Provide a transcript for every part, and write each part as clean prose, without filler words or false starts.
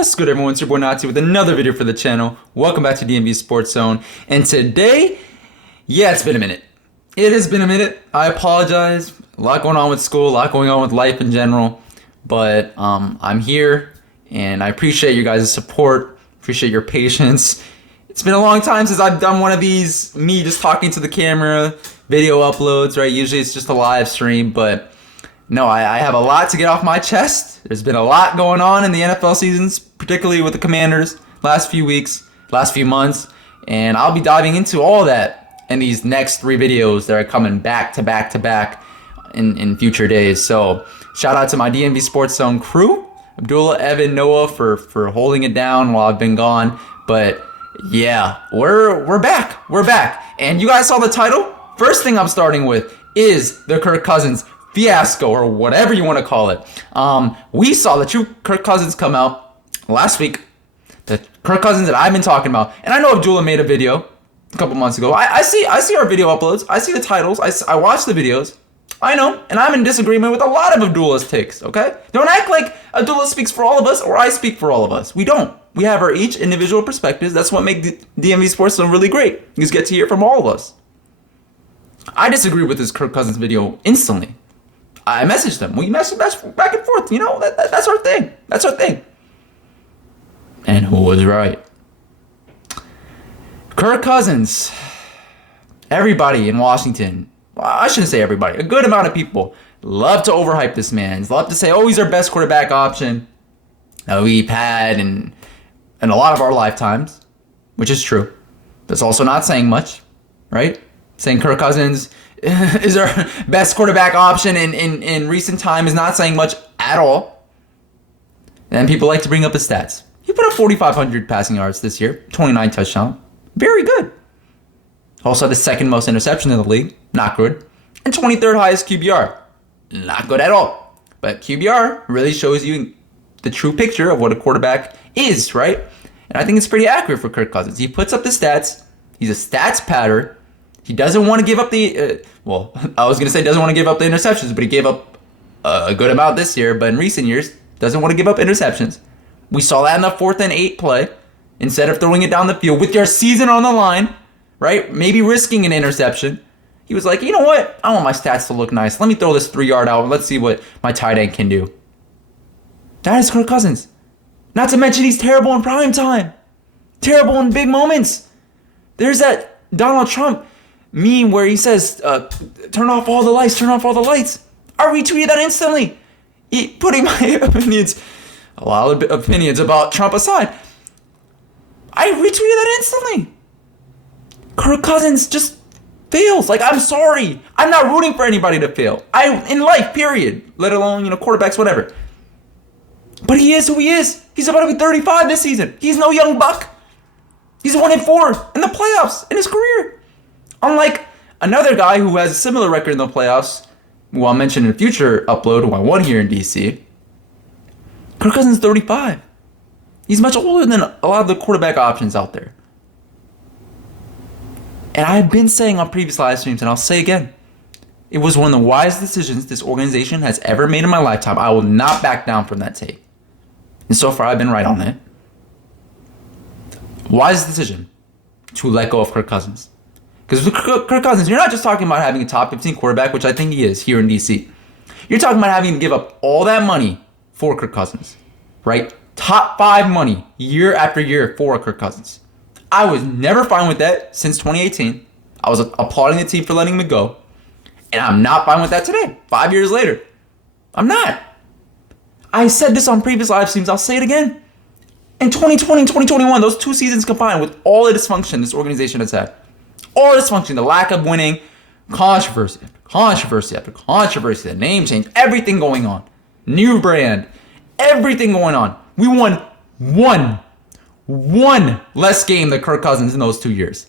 What's good, everyone? It's your boy Nati with another video for the channel. Welcome back to DMV Sports Zone. And today, it's been a minute. It has been a minute. I apologize. A lot going on with school, a lot going on with life in general. But I'm here, and I appreciate you guys' support. Appreciate your patience. It's been a long time since I've done one of these, me just talking to the camera, video uploads, right? Usually it's just a live stream, but no, I have a lot to get off my chest. There's been a lot going on in the NFL seasons, particularly with the Commanders, last few weeks, last few months, and I'll be diving into all that in these next 3 videos that are coming back to back to back in future days. So shout out to my DMV Sports Zone crew, Abdullah, Evan, Noah for holding it down while I've been gone. But yeah, we're back. We're back. And you guys saw the title? First thing I'm starting with is the Kirk Cousins fiasco, or whatever you want to call it. We saw the true Kirk Cousins come out last week. The Kirk Cousins that I've been talking about. And I know Abdullah made a video a couple months ago. I see our video uploads. I see the titles. I watch the videos. I know, and I'm in disagreement with a lot of Abdullah's takes, okay? Don't act like Abdullah speaks for all of us or I speak for all of us. We don't. We have our each individual perspectives. That's what makes DMV Sports Zone really great. You just get to hear from all of us. I disagree with this Kirk Cousins video instantly. I messaged him. We messaged back and forth. You know, that's our thing. That's our thing. And who was right? Kirk Cousins. Everybody in Washington, well, I shouldn't say everybody, a good amount of people love to overhype this man. Love to say, oh, he's our best quarterback option that we've had in a lot of our lifetimes, which is true. That's also not saying much, right? Saying Kirk Cousins is our best quarterback option in recent time is not saying much at all. And people like to bring up his stats. He put up 4,500 passing yards this year, 29 touchdowns. Very good. Also the second most interception in the league. Not good. And 23rd highest QBR. Not good at all. But QBR really shows you the true picture of what a quarterback is, right? And I think it's pretty accurate for Kirk Cousins. He puts up the stats. He's a stats patter. He doesn't want to give up the, I was going to say doesn't want to give up the interceptions, but he gave up a good amount this year. But in recent years, doesn't want to give up interceptions. We saw that in the 4th and 8 play. Instead of throwing it down the field with your season on the line, right? Maybe risking an interception. He was like, you know what? I want my stats to look nice. Let me throw this 3-yard out and let's see what my tight end can do. That is Kirk Cousins. Not to mention he's terrible in prime time. Terrible in big moments. There's that Donald Trump meme where he says, turn off all the lights, turn off all the lights. I retweeted that instantly. Putting my opinions, a lot of opinions about Trump aside. I retweeted that instantly. Kirk Cousins just fails. Like, I'm sorry. I'm not rooting for anybody to fail. In life, period. Let alone, quarterbacks, whatever. But he is who he is. He's about to be 35 this season. He's no young buck. He's 1-4 in the playoffs in his career. Unlike another guy who has a similar record in the playoffs, who I'll mention in a future upload, who I won here in DC. Kirk Cousins is 35. He's much older than a lot of the quarterback options out there. And I've been saying on previous live streams, and I'll say again, it was one of the wisest decisions this organization has ever made in my lifetime. I will not back down from that take. And so far, I've been right on it. Wisest decision to let go of Kirk Cousins. Because with Kirk Cousins, you're not just talking about having a top 15 quarterback, which I think he is here in DC. You're talking about having to give up all that money for Kirk Cousins, right? Top 5 money year after year for Kirk Cousins. I was never fine with that since 2018. I was applauding the team for letting him go. And I'm not fine with that today, 5 years later. I'm not. I said this on previous live streams. I'll say it again. In 2020 and 2021, those 2 seasons combined with all the dysfunction this organization has had. All the dysfunction, the lack of winning, controversy after controversy, the name change, everything going on. New brand, everything going on. We won one less game than Kirk Cousins in those 2 years.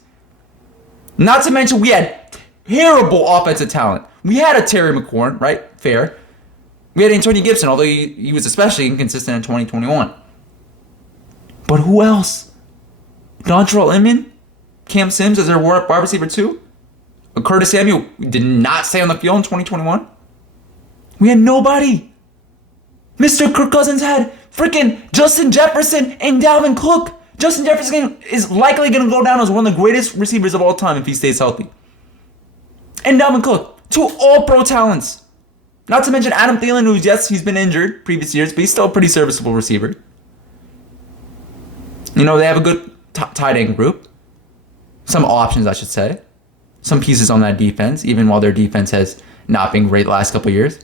Not to mention we had terrible offensive talent. We had a Terry McLaurin, right? Fair. We had Antonio Gibson, although he was especially inconsistent in 2021. But who else? Dontrell Inman? Cam Sims as their wide receiver 2? Curtis Samuel did not stay on the field in 2021. We had nobody. Mr. Kirk Cousins had freaking Justin Jefferson and Dalvin Cook. Justin Jefferson is likely going to go down as one of the greatest receivers of all time if he stays healthy. And Dalvin Cook, 2 all-pro talents. Not to mention Adam Thielen, who's, yes, he's been injured previous years, but he's still a pretty serviceable receiver. You know, they have a good tight end group. Some options, I should say. Some pieces on that defense, even while their defense has not been great the last couple of years,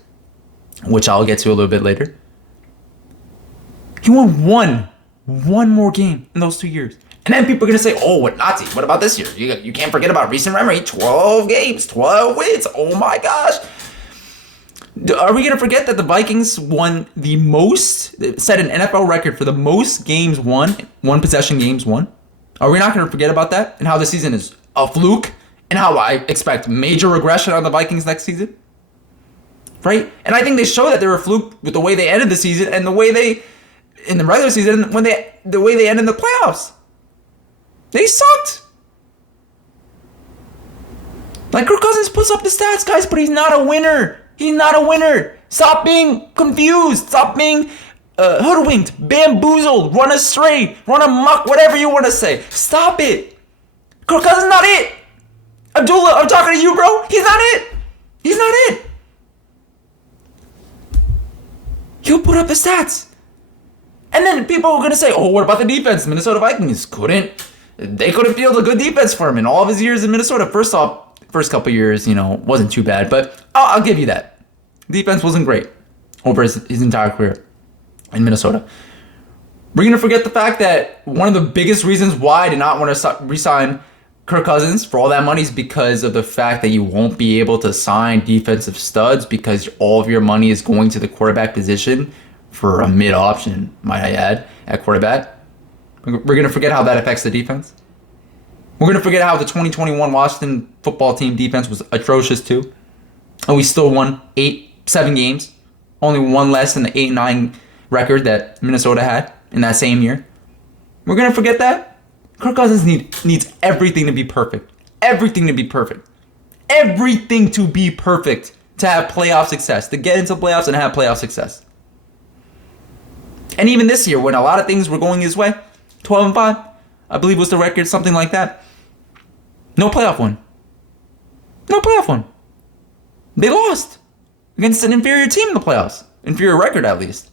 which I'll get to a little bit later. He won one more game in those 2 years. And then people are going to say, oh, what Nati? What about this year? You can't forget about recent memory. 12 games, 12 wins. Oh my gosh. Are we going to forget that the Vikings won the most, set an NFL record for the most games won, one possession games won? Are we not going to forget about that? And how the season is a fluke? And how I expect major regression on the Vikings next season? Right? And I think they show that they were a fluke with the way they ended the season and the way they, in the regular season, the way they ended the playoffs. They sucked. Like, Kirk Cousins puts up the stats, guys, but he's not a winner. He's not a winner. Stop being confused. Stop being hoodwinked, bamboozled, run astray, run amok, whatever you want to say. Stop it. Kirk Cousins not it. Abdullah, I'm talking to you, bro. He's not it. He's not it. He'll put up the stats. And then people are going to say, oh, what about the defense? Minnesota Vikings couldn't field a good defense for him in all of his years in Minnesota. First off, first couple years, wasn't too bad, but I'll give you that. Defense wasn't great over his entire career in Minnesota. We're going to forget the fact that one of the biggest reasons why I did not want to re-sign Kirk Cousins for all that money is because of the fact that you won't be able to sign defensive studs because all of your money is going to the quarterback position for a mid option, might I add, at quarterback. We're going to forget how that affects the defense. We're going to forget how the 2021 Washington football team defense was atrocious too. And we still won 7 games. Only one less than the 8-9 record that Minnesota had in that same year. We're going to forget that. Kirk Cousins needs everything to be perfect. Everything to be perfect. Everything to be perfect to have playoff success. To get into playoffs and have playoff success. And even this year, when a lot of things were going his way, 12-5, I believe was the record, something like that. No playoff win. No playoff win. They lost against an inferior team in the playoffs. Inferior record, at least.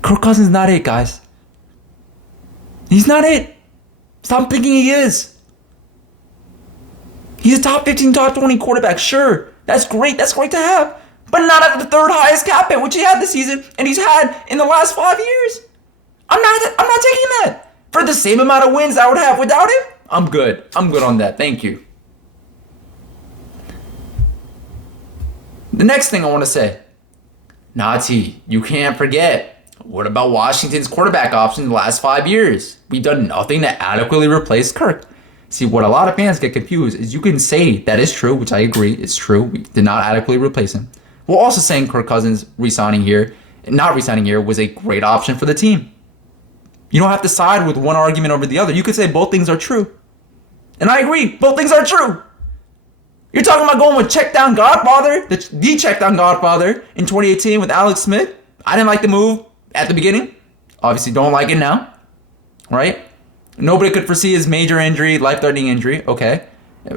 Kirk Cousins is not it, guys. He's not it. Stop thinking he is. He's a top 15, top 20 quarterback. Sure, that's great. That's great to have. But not at the 3rd highest cap hit, which he had this season, and he's had in the last 5 years. I'm not taking that. For the same amount of wins I would have without him, I'm good. I'm good on that. Thank you. The next thing I want to say, Nati, you can't forget. What about Washington's quarterback option in the last 5 years? We've done nothing to adequately replace Kirk. See, what a lot of fans get confused is you can say that is true, which I agree, it's true. We did not adequately replace him. We're also saying Kirk Cousins not re-signing here was a great option for the team. You don't have to side with one argument over the other. You could say both things are true. And I agree, both things are true. You're talking about going with check down Godfather, the check down Godfather in 2018 with Alex Smith. I didn't like the move at the beginning. Obviously don't like it now. Right? Nobody could foresee his major injury, life-threatening injury. Okay.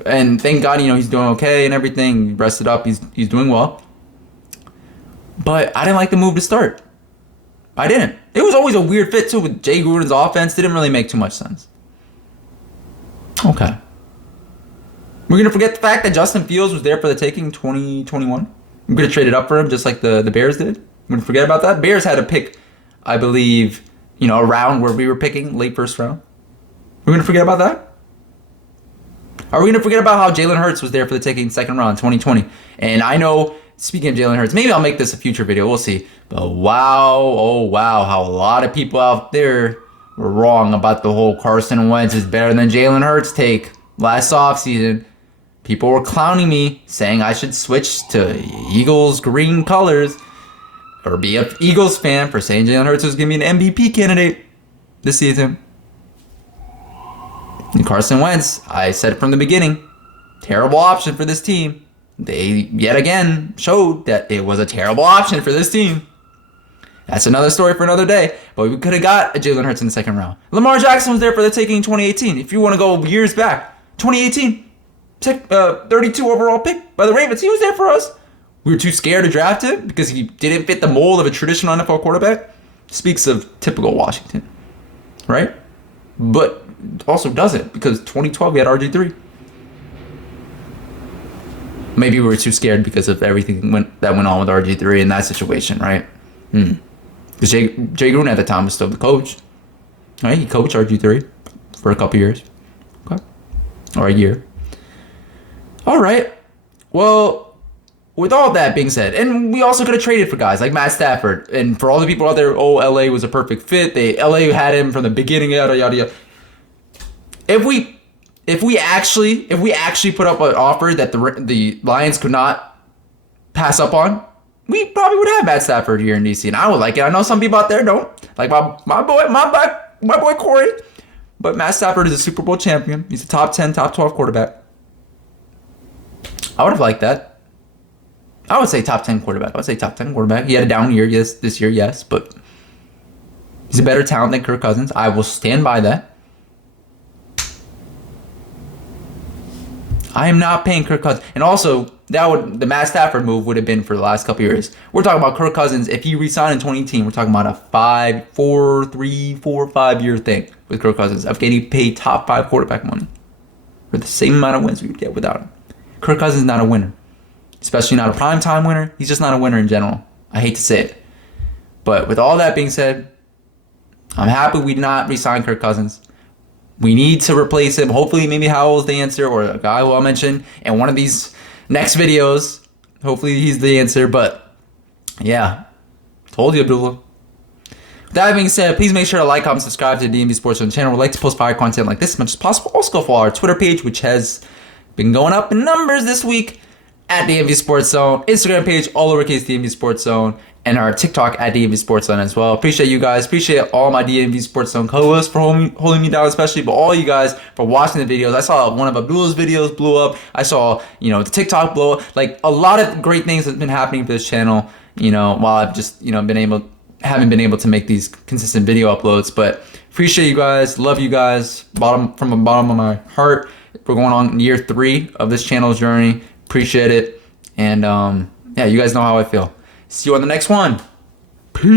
And thank God, he's doing okay and everything. He rested up. He's doing well. But I didn't like the move to start. I didn't. It was always a weird fit too with Jay Gruden's offense. Didn't really make too much sense. Okay. We're going to forget the fact that Justin Fields was there for the taking in 2021. We're going to trade it up for him just like the Bears did. We're going to forget about that. Bears had a pick, I believe, around where we were picking, late first round. We're going to forget about that? Are we going to forget about how Jalen Hurts was there for the taking second round 2020? And I know, speaking of Jalen Hurts, maybe I'll make this a future video. We'll see. But wow, oh wow, how a lot of people out there were wrong about the whole Carson Wentz is better than Jalen Hurts take last offseason. People were clowning me, saying I should switch to Eagles green colors or be an Eagles fan for saying Jalen Hurts was going to be an MVP candidate this season. And Carson Wentz, I said from the beginning, terrible option for this team. They yet again showed that it was a terrible option for this team. That's another story for another day. But we could have got a Jalen Hurts in the second round. Lamar Jackson was there for the taking in 2018. If you want to go years back, 2018, 32 overall pick by the Ravens. He was there for us. We were too scared to draft him because he didn't fit the mold of a traditional NFL quarterback. Speaks of typical Washington, right? But also doesn't, because 2012 we had RG3. Maybe we were too scared because of everything that went on with RG3 in that situation, right? Because Jay Gruden at the time was still the coach. Right? He coached RG3 for a couple years. Okay. Or a year. All right. Well, with all that being said, and we also could have traded for guys like Matt Stafford. And for all the people out there, oh, LA was a perfect fit. LA had him from the beginning, yada, yada, yada. If we actually put up an offer that the Lions could not pass up on, we probably would have Matt Stafford here in DC, and I would like it. I know some people out there don't, like my boy Corey, but Matt Stafford is a Super Bowl champion. He's a top 10, top 12 quarterback. I would have liked that. I would say top 10 quarterback. I would say top 10 quarterback. He had a down year, yes, this year, yes, but he's a better talent than Kirk Cousins. I will stand by that. I am not paying Kirk Cousins. And also, the Matt Stafford move would have been for the last couple years. We're talking about Kirk Cousins. If he re-signed in 2018, we're talking about a 5 year thing with Kirk Cousins of getting paid top 5 quarterback money for the same amount of wins we would get without him. Kirk Cousins is not a winner, especially not a primetime winner. He's just not a winner in general. I hate to say it. But with all that being said, I'm happy we did not re-sign Kirk Cousins. We need to replace him. Hopefully, maybe Howell's the answer, or a guy who I'll mention in one of these next videos. Hopefully, he's the answer. But yeah, told you, Abdullah. With that being said, please make sure to like, comment, subscribe to the DMV Sports Zone channel. We like to post fire content like this as much as possible. Also, go follow our Twitter page, which has been going up in numbers this week at DMV Sports Zone. Instagram page, all lowercase DMV Sports Zone. And our TikTok at DMV Sports Zone as well. Appreciate you guys. Appreciate all my DMV Sports Zone co-hosts for holding me down, especially, but all you guys for watching the videos. I saw one of Abdullah's videos blew up. I saw, the TikTok blow up. Like, a lot of great things have been happening for this channel, while I've just, haven't been able to make these consistent video uploads. But appreciate you guys. Love you guys. From the bottom of my heart. We're going on year 3 of this channel's journey. Appreciate it. And, yeah, you guys know how I feel. See you on the next one. Peace.